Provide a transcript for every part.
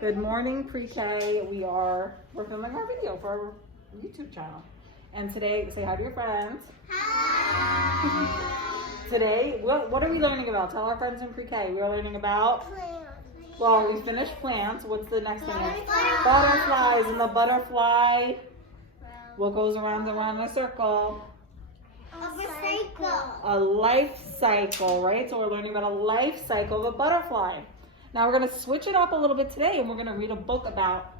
Good morning, pre-K. We're filming our video for our YouTube channel. And today, say hi to your friends. Hi! Today, what are we learning about? Tell our friends in pre-K. We are learning about Plants. Well, we finished plants. What's the next one? Butterflies. And the butterfly, what goes around and around in a circle? A cycle. A life cycle, right? So we're learning about a life cycle of a butterfly. Now we're going to switch it up a little bit today, and we're going to read a book about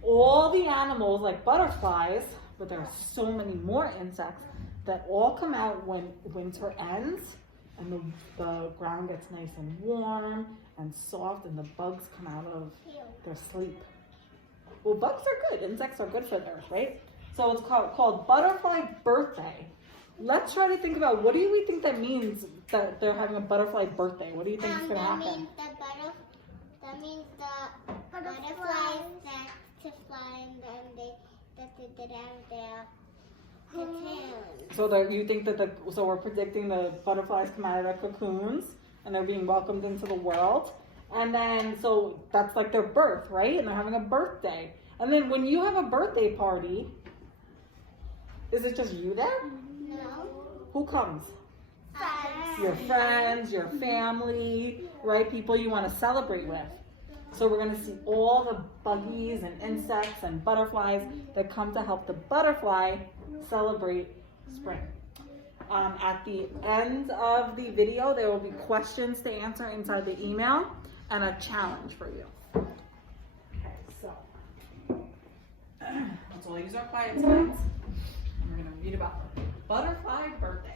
all the animals like butterflies, but there are so many more insects that all come out when winter ends and the ground gets nice and warm and soft and the bugs come out of their sleep. Well, bugs are good. Insects are good for the earth, right? So it's called Butterfly Birthday. Let's try to think about, what do we think that means that they're having a butterfly birthday? What do you think is going to happen? That means the butterflies that to fly and then they have their cocoons. So you think that so we're predicting the butterflies come out of their cocoons and they're being welcomed into the world. And then, so that's like their birth, right? And they're having a birthday. And then when you have a birthday party, is it just you there? No. Who comes? Friends. Your friends, your family, right? People you want to celebrate with. So we're going to see all the buggies and insects and butterflies that come to help the butterfly celebrate spring. At the end of the video, there will be questions to answer inside the email and a challenge for you. Okay, so let's all use our quiet times, and we're going to read about Butterfly Birthday.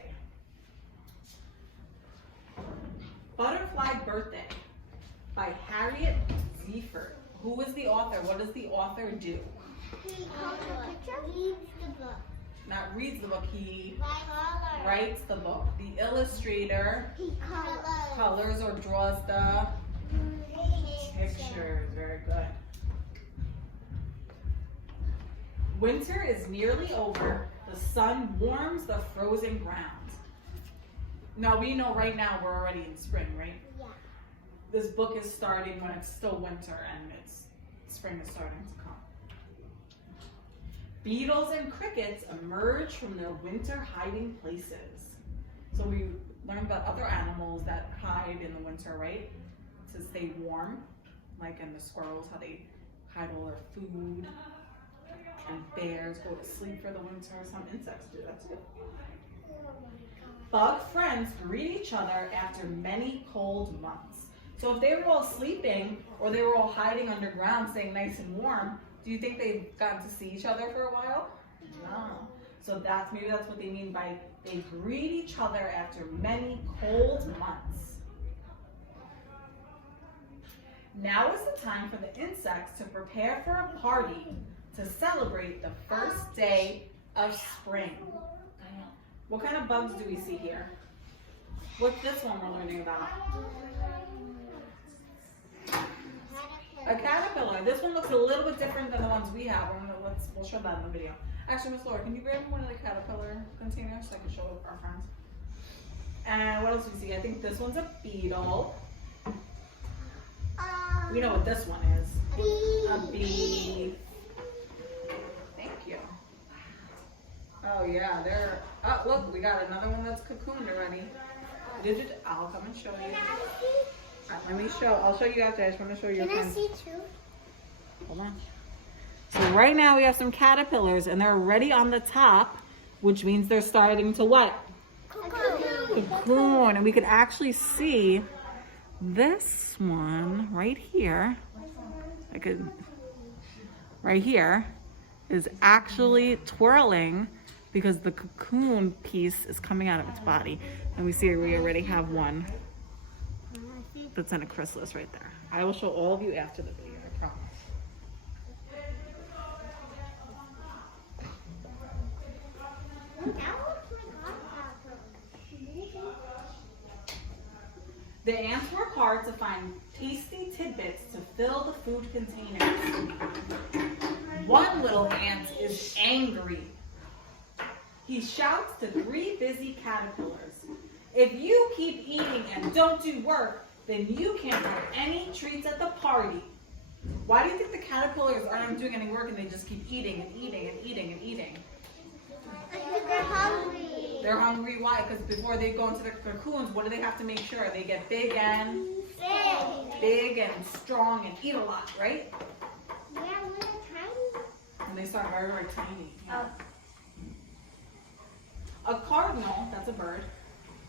Butterfly Birthday by Harriet Ziefert. Who is the author? What does the author do? He reads the book. Not reads the book, he Colors. writes the book. The illustrator He colors or draws the pictures. Very good. Winter is nearly over. The sun warms the frozen ground. Now we know right now we're already in spring, right? Yeah. This book is starting when it's still winter and spring is starting to come. Beetles and crickets emerge from their winter hiding places. So we learned about other animals that hide in the winter, right? To stay warm, like in the squirrels, how they hide all their food. And bears go to sleep for the winter. Some insects do that too. Bug friends greet each other after many cold months. So if they were all sleeping or they were all hiding underground staying nice and warm, do you think they've gotten to see each other for a while? No. So maybe that's what they mean by they greet each other after many cold months. Now is the time for the insects to prepare for a party to celebrate the first day of spring. What kind of bugs do we see here? What's this one we're learning about? A caterpillar. This one looks a little bit different than the ones we have. We'll show that in the video. Actually, Miss Laura, can you grab one of the caterpillar containers so I can show our friends? And what else do we see? I think this one's a beetle. We know what this one is. A bee. Thank you. Oh yeah, oh look, we got another one that's cocooned already. I'll come and show you. I'll show you after. I just want to show you. Can I see too? Hold on. So right now we have some caterpillars and they're already on the top, which means they're starting to what? Cocoon. And we could actually see this one right here. Right here is actually twirling because the cocoon piece is coming out of its body. And we see we already have one that's in a chrysalis right there. I will show all of you after the video, I promise. The ants work hard to find tasty tidbits to fill the food containers. One little ant is angry. He shouts to 3 busy caterpillars. If you keep eating and don't do work, then you can't have any treats at the party. Why do you think the caterpillars aren't doing any work and they just keep eating and eating and eating and eating? Because they're hungry. They're hungry. Why? Because before they go into their cocoons, what do they have to make sure? They get big and strong and eat a lot, right? Yeah, we're tiny. And they start very, very tiny. Yeah. A cardinal, that's a bird,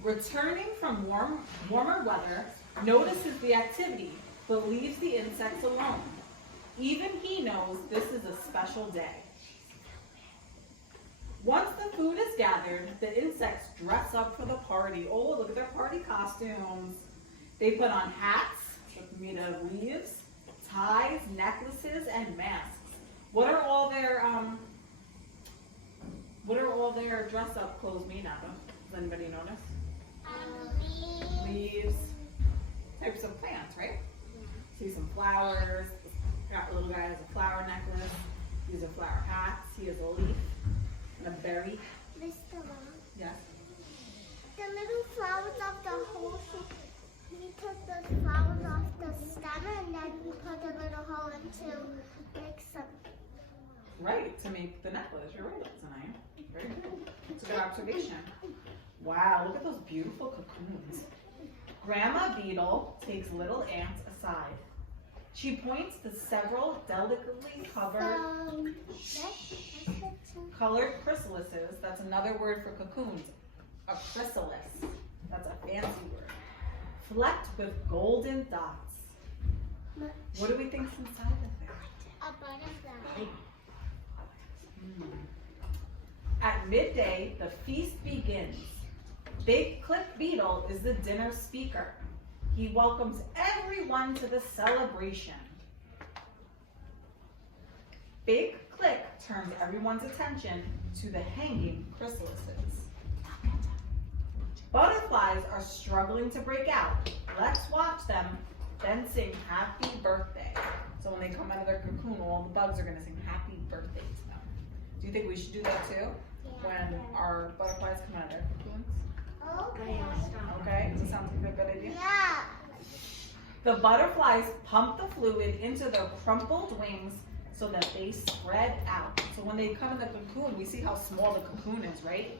returning from warmer weather, notices the activity, but leaves the insects alone. Even he knows this is a special day. Once the food is gathered, the insects dress up for the party. Oh, look at their party costumes. They put on hats made of leaves, ties, necklaces, and masks. What are all their dress up clothes made out of? Does anybody notice? Leaves, types of plants, right? See some flowers. Got a little guy has a flower necklace. These are flower hats. He has a leaf and a berry. Mr. Mom, Yes. the little flowers of the whole we took the flowers off the stem and then we put a little hole into make some. Right, to make the necklace. You're right, Zanaya. Very good. It's a good observation. Wow, look at those beautiful cocoons. Grandma Beetle takes little ants aside. She points to several delicately colored chrysalises. That's another word for cocoons. A chrysalis. That's a fancy word. Flecked with golden dots. What do we think's inside of there? A butterfly. At midday, the feast begins. Big Click Beetle is the dinner speaker. He welcomes everyone to the celebration. Big Click turns everyone's attention to the hanging chrysalises. Butterflies are struggling to break out. Let's watch them, then sing happy birthday. So when they come out of their cocoon, all the bugs are going to sing happy birthday to them. Do you think we should do that too? When our butterflies come out of their cocoons? Okay, does it sound like a good idea? Yeah. The butterflies pump the fluid into their crumpled wings so that they spread out. So when they come in the cocoon, we see how small the cocoon is, right?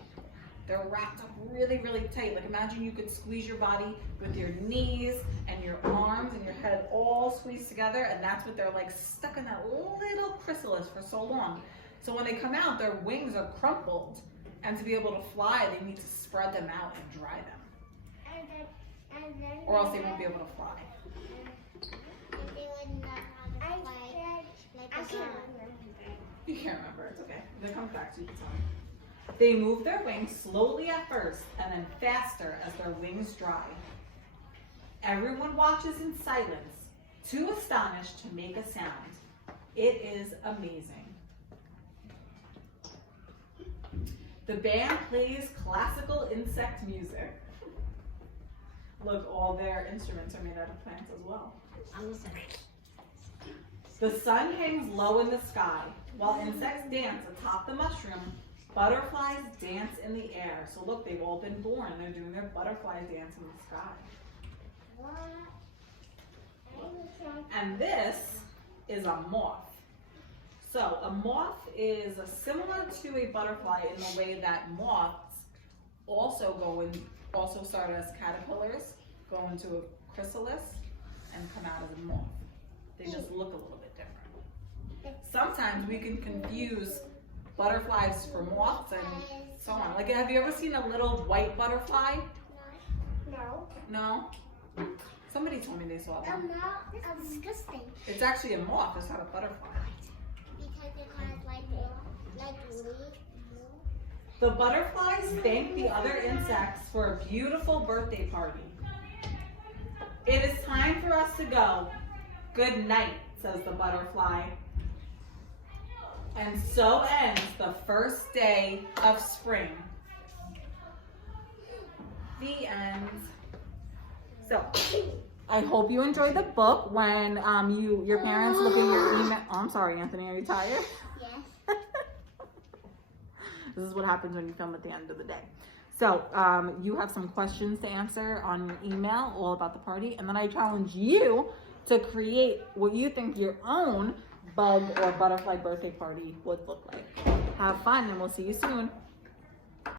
They're wrapped up really, really tight. Like imagine you could squeeze your body with your knees and your arms and your head all squeezed together, and that's what they're like stuck in that little chrysalis for so long. So when they come out, their wings are crumpled, and to be able to fly, they need to spread them out and dry them, or else they won't be able to fly. You can't remember, it's okay. If it comes back to you, can tell me. They move their wings slowly at first and then faster as their wings dry. Everyone watches in silence, too astonished to make a sound. It is amazing. The band plays classical insect music. Look, all their instruments are made out of plants as well. The sun hangs low in the sky. While insects dance atop the mushroom, butterflies dance in the air. So look, they've all been born. They're doing their butterfly dance in the sky. And this is a moth. So a moth is similar to a butterfly in the way that moths also start as caterpillars, go into a chrysalis, and come out as a moth. They just look a little bit different. Sometimes we can confuse butterflies for moths and so on. Like, have you ever seen a little white butterfly? No. No? Somebody told me they saw A one. moth is disgusting. It's actually a moth, it's not a butterfly. Because it has like leaves. The butterflies thank the other insects for a beautiful birthday party. It is time for us to go. Good night, says the butterfly. And so ends the first day of spring. The end. So, I hope you enjoyed the book. When your parents look at your email. Oh, I'm sorry, Anthony. Are you tired? Yes. This is what happens when you film at the end of the day. So, you have some questions to answer on your email all about the party. And then I challenge you to create what you think your own bug or butterfly birthday party would look like. Have fun, and we'll see you soon.